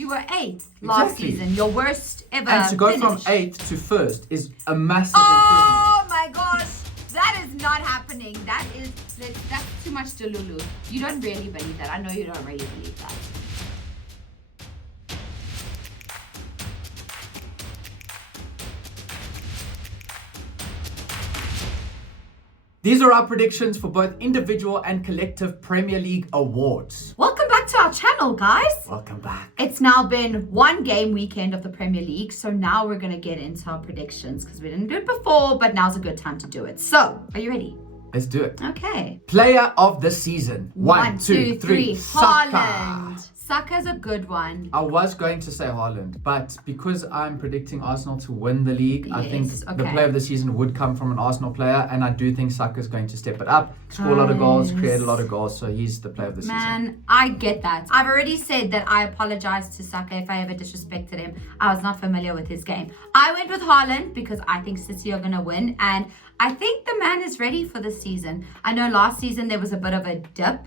You were 8th last season. Your worst ever. And to go finish. from 8th to 1st is a massive Oh my gosh. That is not happening. That's too much Delulu. You don't really believe that. I know you don't really believe that. These are our predictions for both individual and collective Premier League awards. Welcome back to our channel, guys. Welcome back. It's now been one game weekend of the Premier League, so now we're going to get into our predictions because we didn't do it before, but now's a good time to do it. So, are you ready? Let's do it. Okay. Player of the season. 1, 2, 3. Saka. Haaland. Saka's a good one. I was going to say Haaland, but because I'm predicting Arsenal to win the league, I think the player of the season would come from an Arsenal player, and I do think Saka's going to step it up, score a lot of goals, create a lot of goals, so he's the player of the season. Man, I get that. I've already said that I apologize to Saka if I ever disrespected him. I was not familiar with his game. I went with Haaland because I think City are going to win, and I think the man is ready for this season. I know last season there was a bit of a dip.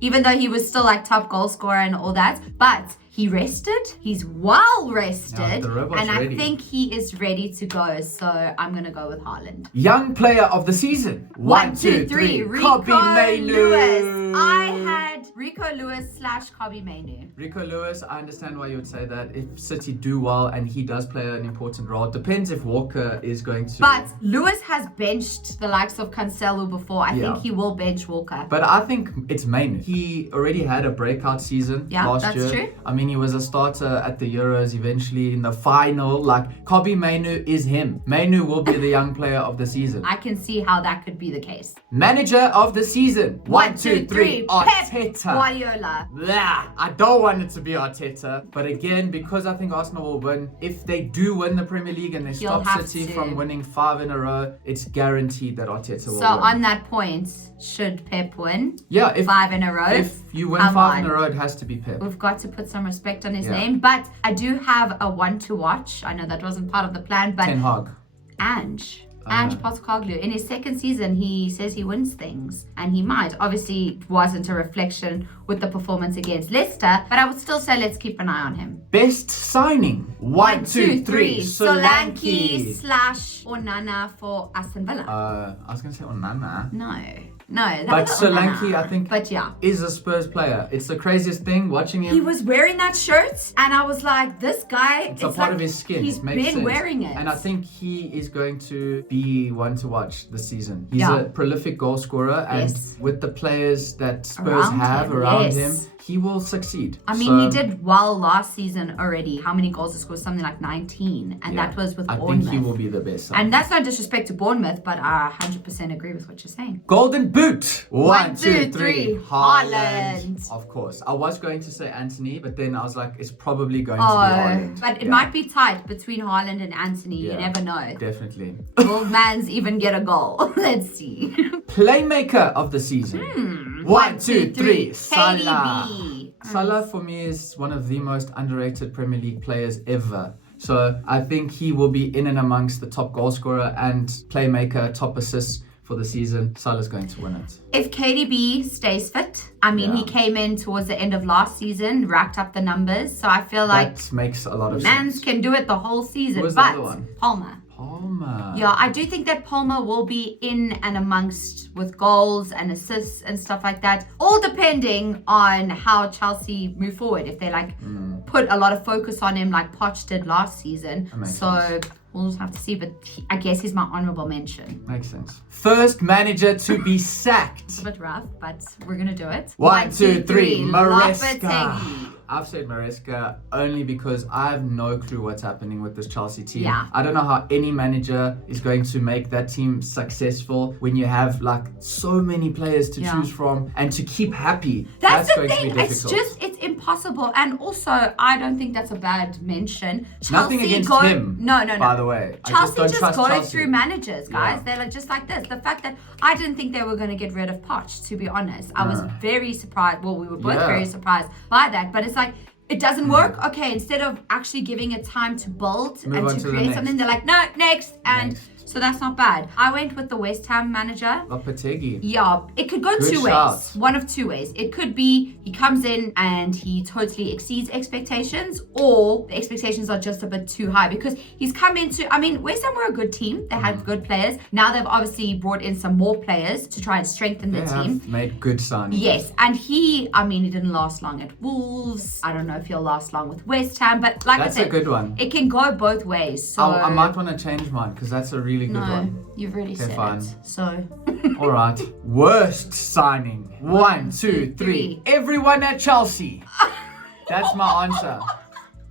Even though he was still like top goal scorer and all that, but he rested. He's well rested, and I think he is ready to go. So I'm gonna go with Haaland. Young player of the season. 1, 2, 3. Kobbie Mainoo. I had Rico Lewis / Kobbie Mainoo. Rico Lewis, I understand why you would say that. If City do well and he does play an important role, it depends if Walker is going to. But Lewis has benched the likes of Cancelo before. I think he will bench Walker. But I think it's Mainoo. He already had a breakout season last year. True. I mean, he was a starter at the Euros, eventually in the final. Like, Kobbie Mainoo is him. Mainoo will be the young player of the season. I can see how that could be the case. Manager of the season. 1, 2, 3. Arteta. Pep Guardiola. I don't want it to be Arteta. But again, because I think Arsenal will win, if they do win the Premier League and they stop City from winning 5 in a row, it's guaranteed that Arteta will win. So on that point, should Pep win? Yeah, 5 in a row. If you win 5 in a row, it has to be Pep. We've got to put some respect on his name. But I do have a one to watch. I know that wasn't part of the plan, but Ten Hag. Ange Postecoglou. In his second season, he says he wins things, and he might. Obviously, it wasn't a reflection with the performance against Leicester, but I would still say let's keep an eye on him. Best signing. 1, 2, 3. Solanke / Onana for Aston Villa. I was going to say Onana. No, but Solanke, I think, but is a Spurs player. It's the craziest thing watching him. He was wearing that shirt, and I was like, this guy. It's a part of his skin. He's been wearing it, and I think he is going to be one to watch this season. He's a prolific goal scorer, and with the players that Spurs have around him, he will succeed. I mean, he did well last season already. How many goals he scored? Something like 19, and that was with Bournemouth. I think he will be the best. And that's no disrespect to Bournemouth, but I 100% agree with what you're saying. Golden Boot. 1, 2, 3. Haaland. Of course. I was going to say Anthony, but then I was like, it's probably going to be Haaland. But it might be tight between Haaland and Anthony. You never know. Definitely. Old man's even get a goal. Let's see. Playmaker of the season. 1, 2, 3. Salah. Salah for me is one of the most underrated Premier League players ever. So I think he will be in and amongst the top goal scorer and playmaker, top assists for the season. Salah's going to win it. If KDB stays fit, I mean, he came in towards the end of last season, racked up the numbers. So I feel like that makes a lot of Mans sense. can do it the whole season. Who's the other one? Palmer. Yeah, I do think that Palmer will be in and amongst with goals and assists and stuff like that. All depending on how Chelsea move forward. If they put a lot of focus on him like Poch did last season. So we'll just have to see. But I guess he's my honorable mention. Makes sense. First manager to be sacked. It's a bit rough, but we're going to do it. 1, 2, 3. Maresca. Lopetegui. I've said Maresca only because I have no clue what's happening with this Chelsea team. Yeah. I don't know how any manager is going to make that team successful when you have like so many players to choose from and to keep happy. That's the going thing. to be difficult. It's impossible. And also, I don't think that's a bad mention. Nothing against him. No. By the way, Chelsea just go through managers, guys. They're like just like this. The fact that I didn't think they were going to get rid of Poch, to be honest. I was very surprised. Well, we were both very surprised by that. But it's like, it doesn't work. Okay, instead of actually giving it time to build and to create something, they're like, no, next. And so that's not bad. I went with the West Ham manager. Lopetegui. Yeah, it could go Good two shout. ways. One of two ways. It could be he comes in and he totally exceeds expectations, or the expectations are just a bit too high because he's come into, I mean, West Ham were a good team. They had good players. Now they've obviously brought in some more players to try and strengthen the team. Have made good signings. Yes, and he didn't last long at Wolves. I don't know if he'll last long with West Ham, but like That's I said, a good one. it can go both ways. So I might want to change mine because that's a really good no, one. you've already said fine. it. So All right. Worst signing. 1, 2, 3. Everyone at Chelsea. That's my answer.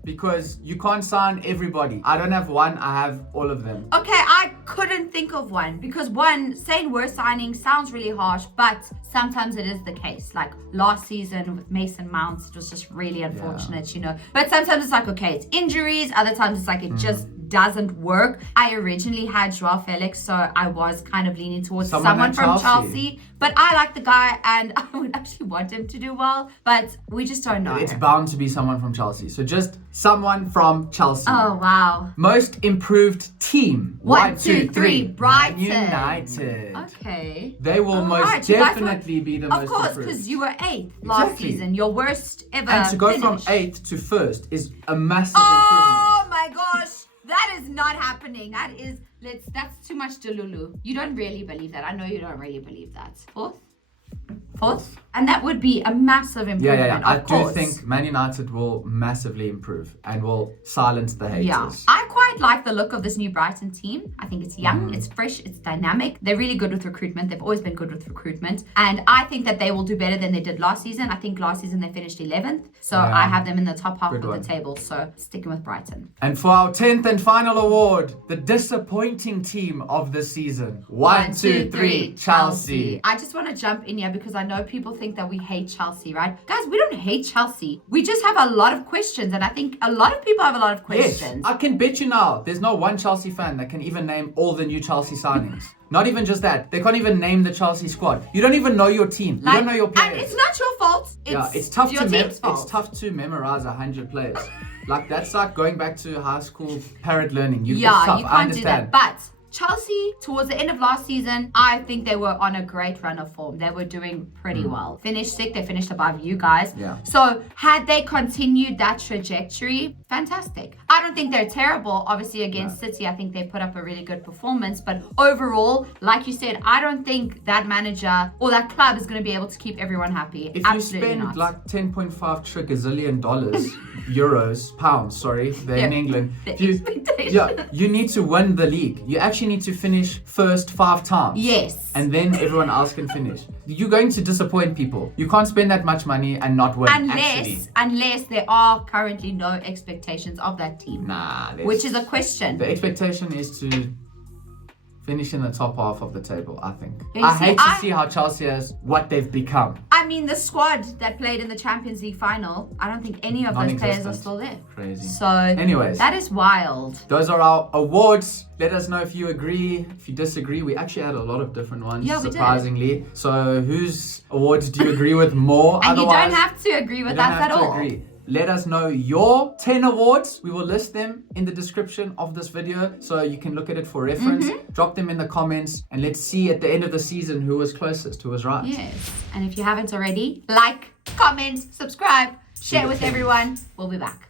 Because you can't sign everybody. I don't have one, I have all of them. okay, I couldn't think of one because one, saying worst signing sounds really harsh, but sometimes it is the case. Like last season with Mason Mount, it was just really unfortunate, you know. But sometimes it's like, okay, it's injuries. Other times it's like it just doesn't work. I originally had Joao Felix, so I was kind of leaning towards someone from Chelsea. But I like the guy and I would actually want him to do well, but we just don't know. It's bound to be someone from Chelsea. So just someone from Chelsea. Oh, wow. Most improved team. 1, 2, 3, Brighton. United. Okay. They will most definitely be the most Of course, improved. because you were 8th last season. Your worst ever And to go finish. from 8th to 1st is a massive Oh my gosh. That is not happening. That's too much Delulu. You don't really believe that. I know you don't really believe that. Fourth? And that would be a massive improvement. Yeah. I Of course. do think Man United will massively improve and will silence the haters. Yeah, I quite like the look of this new Brighton team. I think it's young, it's fresh, it's dynamic. They're really good with recruitment. They've always been good with recruitment. And I think that they will do better than they did last season. I think last season they finished 11th. So I have them in the top half of the table. So sticking with Brighton. And for our 10th and final award, the disappointing team of the season. 1, 2, 3, Chelsea. I just want to jump in here because I know people think that we hate Chelsea, right? Guys, we don't hate Chelsea. We just have a lot of questions. And I think a lot of people have a lot of questions. Yes, I can bet you now, there's no one Chelsea fan that can even name all the new Chelsea signings. Not even just that. They can't even name the Chelsea squad. You don't even know your team. You don't know your players. And it's not your fault. It's tough your team's fault. It's tough to memorize 100 players. Like that's like going back to high school parrot learning. It's tough. You I can't understand. do that. But Chelsea, towards the end of last season, I think they were on a great run of form. They were doing pretty well. Finished 6th, they finished above you guys. Yeah. So had they continued that trajectory, fantastic. I don't think they're terrible. Obviously against City, I think they put up a really good performance. But overall, like you said, I don't think that manager or that club is going to be able to keep everyone happy. If Absolutely you spend not. like $10.5 trillion, euros, pounds, sorry, they're in England. You need to win the league. You actually need to finish first 5 times. Yes. And then everyone else can finish. You're going to disappoint people. You can't spend that much money and not win. Unless there are currently no expectations of that team. Which is a question. The expectation is to finish in the top half of the table, I think. I hate to see how Chelsea has what they've become. I mean, the squad that played in the Champions League final, I don't think any of those players are still there. Crazy. So, anyways, that is wild. Those are our awards. Let us know if you agree, if you disagree. We actually had a lot of different ones, surprisingly. So, whose awards do you agree with more? And you don't have to agree with us at all. Let us know your 10 awards. We will list them in the description of this video so you can look at it for reference. Drop them in the comments and let's see at the end of the season who was closest, who was right. Yes. And if you haven't already, like, comment, subscribe, share with everyone. We'll be back.